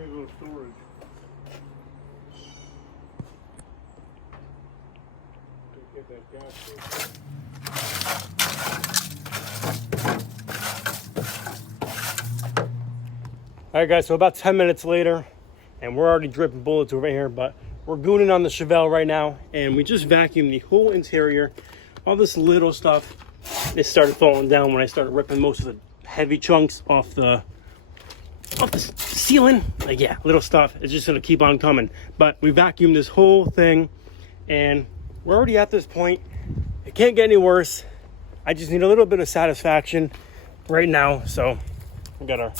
Here's a little storage. To get that gas station. All right, guys, so about 10 minutes later, and we're already dripping bullets over here, but we're gooning on the Chevelle right now, and we just vacuumed the whole interior. All this little stuff, it started falling down when I started ripping most of the heavy chunks off the ceiling. Like, yeah, little stuff. It's just gonna keep on coming. But we vacuumed this whole thing, and we're already at this point. It can't get any worse. I just need a little bit of satisfaction right now. So we got our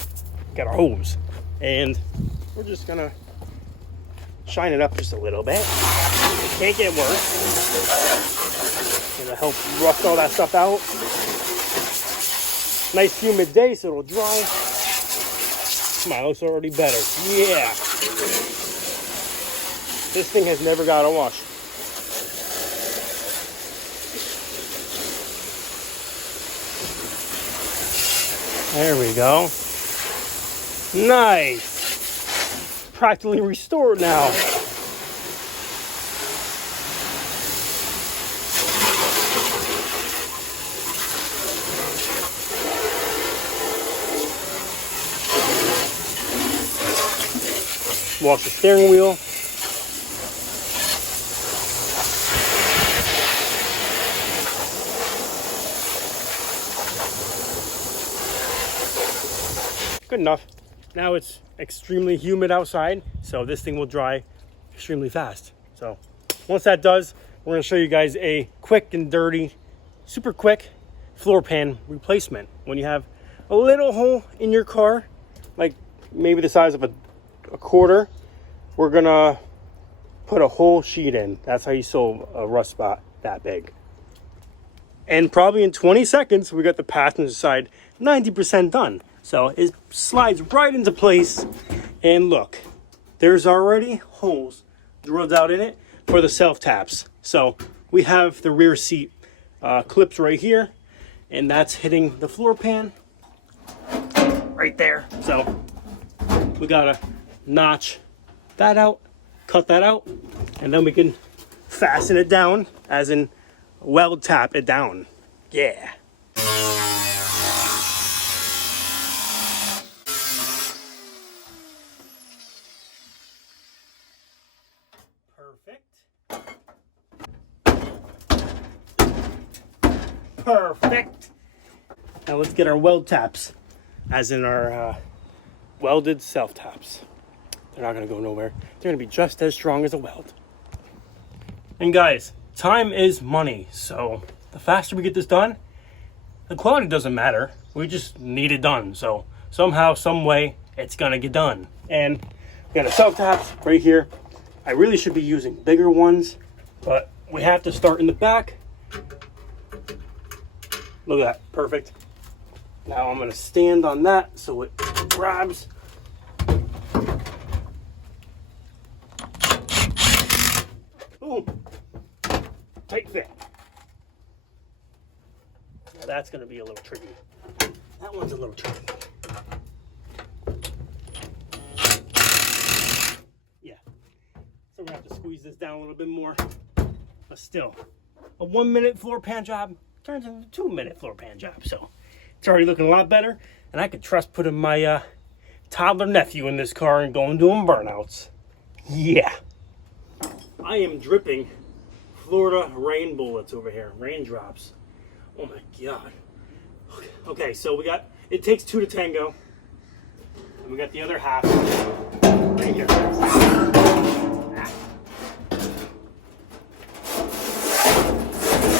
hose, and we're just gonna shine it up just a little bit. It can't get worse. Gonna help rough all that stuff out. Nice humid day, so it'll dry. Come on, looks already better. Yeah. This thing has never got a wash. There we go. Nice. Practically restored now. Wash the steering wheel. Good enough. Now it's extremely humid outside, so this thing will dry extremely fast. So once that does, we're going to show you guys a quick and dirty, super quick floor pan replacement. When you have a little hole in your car, like maybe the size of a quarter, we're going to put a whole sheet in. That's how you sew a rust spot that big. And probably in 20 seconds, we got the passenger side 90% done. So it slides right into place, and look, there's already holes drilled out in it for the self taps. So we have the rear seat clips right here, and that's hitting the floor pan right there. So we gotta notch that out, cut that out, and then we can fasten it down, as in weld tap it down. Yeah. Perfect. Now let's get our weld taps, as in our welded self taps. They're not going to go nowhere. They're going to be just as strong as a weld. And guys, time is money. So the faster we get this done, the quality doesn't matter. We just need it done. So somehow, some way, it's going to get done. And we got a self taps right here. I really should be using bigger ones, but we have to start in the back. Look at that, perfect. Now I'm gonna stand on that so it grabs. Ooh, tight fit. Now that's gonna be a little tricky. That one's a little tricky. Yeah, so we're gonna have to squeeze this down a little bit more, but still, a 1 minute floor pan job turns into a 2 minute floor pan job. So it's already looking a lot better, and I could trust putting my toddler nephew in this car and going doing burnouts. Yeah. I am dripping Florida rain bullets over here, raindrops. Oh my God. Okay, so we got, it takes two to tango, and we got the other half right here.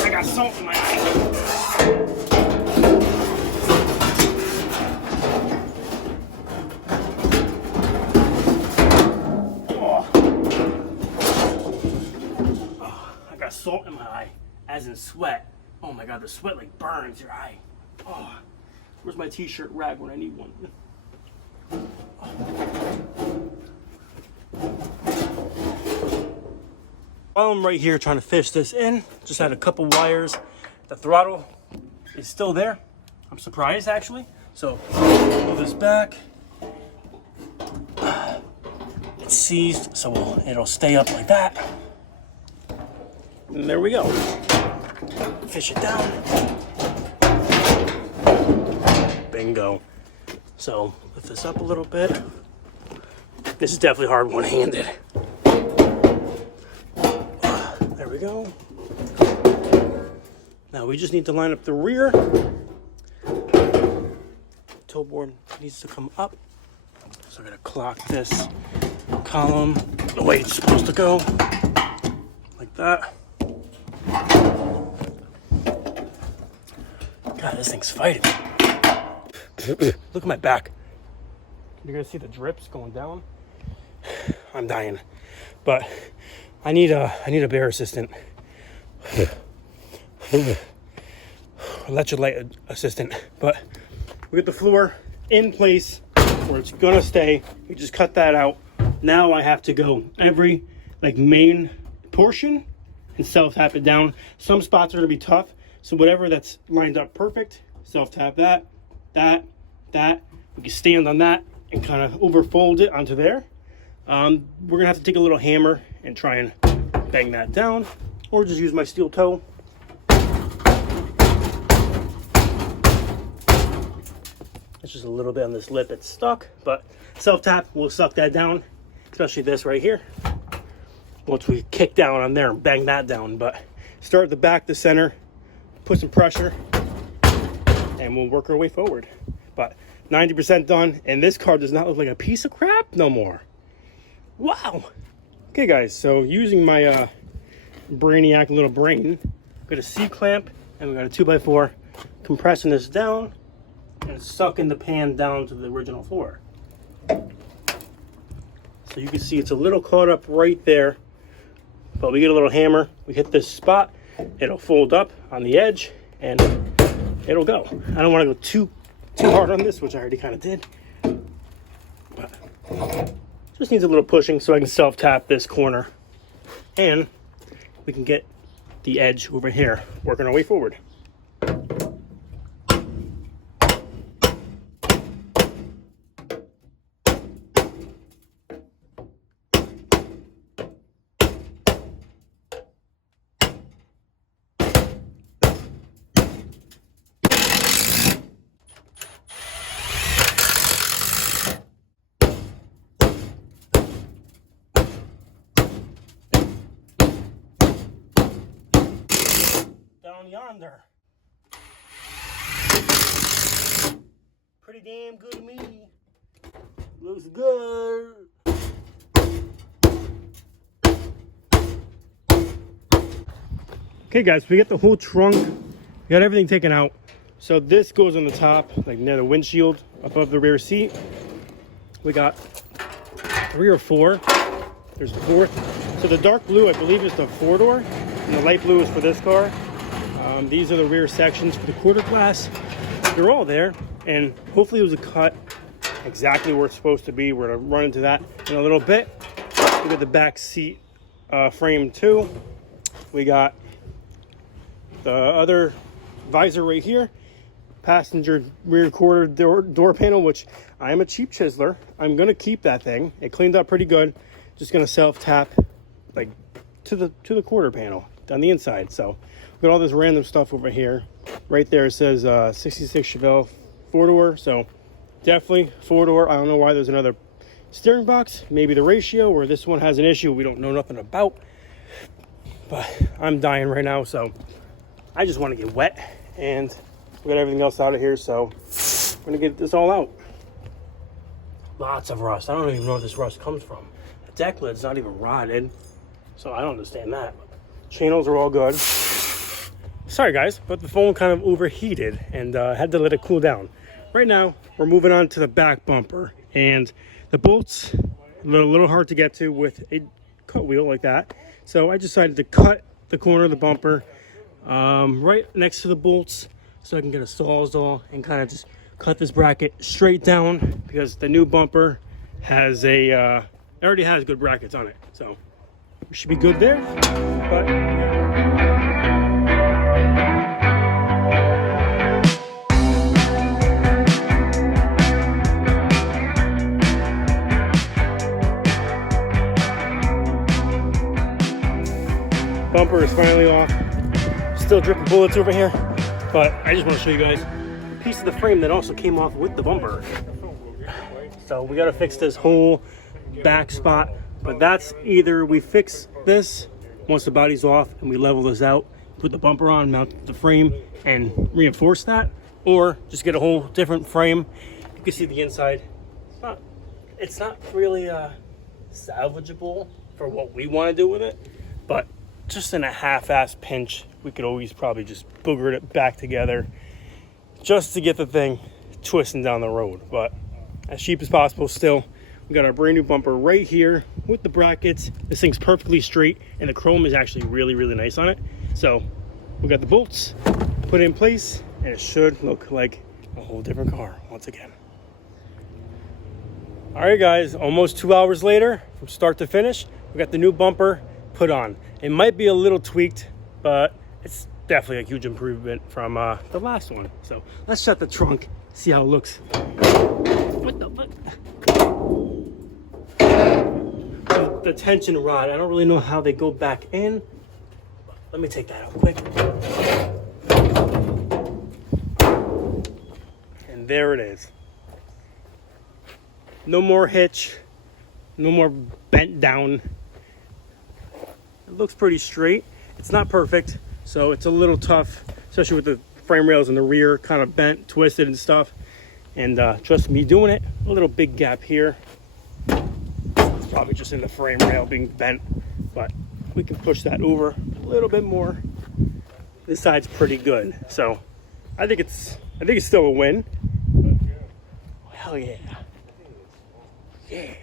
I got salt in my eye. I got salt in my eye, as in sweat. Oh my God, the sweat like burns your eye. Oh, where's my t-shirt rag when I need one? While I'm right here trying to fish this in, just had a couple wires. The throttle is still there. I'm surprised, actually. So pull this back. it's seized, so it'll stay up like that. And there we go. Fish it down. Bingo. So lift this up a little bit. This is definitely hard one-handed. There we go. Now we just need to line up the rear. Toe board needs to come up. So I'm gonna clock this column the way it's supposed to go. Like that. God, this thing's fighting. Look at my back. You're gonna see the drips going down. I'm dying, but I need a bear assistant. Electrolyte assistant. But we get the floor in place where it's gonna stay. We just cut that out. Now I have to go every main portion and self-tap it down. Some spots are gonna be tough, so whatever that's lined up perfect, self-tap that. We can stand on that and kind of overfold it onto there. We're gonna have to take a little hammer and try and bang that down, or just use my steel toe. It's just a little bit on this lip, it's stuck, but self-tap will suck that down, especially this right here. Once we kick down on there and bang that down, but start at the back, the center, put some pressure, and we'll work our way forward. But 90% done, and this car does not look like a piece of crap no more. Wow. Okay guys, so using my brainiac little brain, got a C-clamp and we got a 2x4 compressing this down and sucking the pan down to the original floor. So you can see it's a little caught up right there, but we get a little hammer, we hit this spot, it'll fold up on the edge and it'll go. I don't want to go too hard on this, which I already kind of did, but just needs a little pushing so I can self-tap this corner and we can get the edge over here, working our way forward. Down yonder. Pretty damn good to me. Looks good. Okay guys, we get the whole trunk. We got everything taken out. So this goes on the top, like near the windshield, above the rear seat. We got 3 or 4. There's the 4th. So the dark blue, I believe, is the 4-door, and the light blue is for this car. These are the rear sections for the quarter glass. They're all there, and hopefully it was a cut exactly where it's supposed to be. We're gonna run into that in a little bit. We got the back seat frame too. We got the other visor right here, passenger rear quarter door panel, which I am a cheap chiseler. I'm gonna keep that thing. It cleaned up pretty good. Just gonna self tap like to the quarter panel on the inside. So we got all this random stuff over here. Right there it says 66 Chevelle 4-door, so definitely 4-door. I don't know why there's another steering box. Maybe the ratio, or this one has an issue we don't know nothing about. But I'm dying right now, so I just want to get wet, and we got everything else out of here, so I'm gonna get this all out. Lots of rust. I don't even know where this rust comes from. The deck lid's not even rotted, so I don't understand that. Channels are all good. Sorry guys, but the phone kind of overheated and had to let it cool down. Right now, we're moving on to the back bumper, and the bolts a little hard to get to with a cut wheel like that. So I decided to cut the corner of the bumper right next to the bolts so I can get a sawzall and kind of just cut this bracket straight down, because the new bumper has it already has good brackets on it. So we should be good there. But Bumper is finally off. Still dripping bullets over here, but I just want to show you guys a piece of the frame that also came off with the bumper. So we got to fix this whole back spot, but that's either we fix this once the body's off and we level this out, put the bumper on, mount the frame, and reinforce that, or just get a whole different frame. You can see the inside. It's not really salvageable for what we want to do with it, but just in a half-ass pinch, we could always probably just booger it back together just to get the thing twisting down the road. But as cheap as possible still. We got our brand new bumper right here with the brackets. This thing's perfectly straight, and the chrome is actually really, really nice on it. So we got the bolts put in place, and it should look like a whole different car once again. All right, guys, almost 2 hours later, from start to finish, we got the new bumper put on. It might be a little tweaked, but it's definitely a huge improvement from the last one. So let's shut the trunk, see how it looks. What the fuck? The tension rod, I don't really know how they go back in. Let me take that out quick. And there it is. No more hitch, no more bent down. It looks pretty straight. It's not perfect, so it's a little tough, especially with the frame rails in the rear kind of bent, twisted and stuff. And trust me, doing it, a little big gap here. It's probably just in the frame rail being bent, but we can push that over a little bit more. This side's pretty good, so I think it's still a win. Hell yeah. Yeah.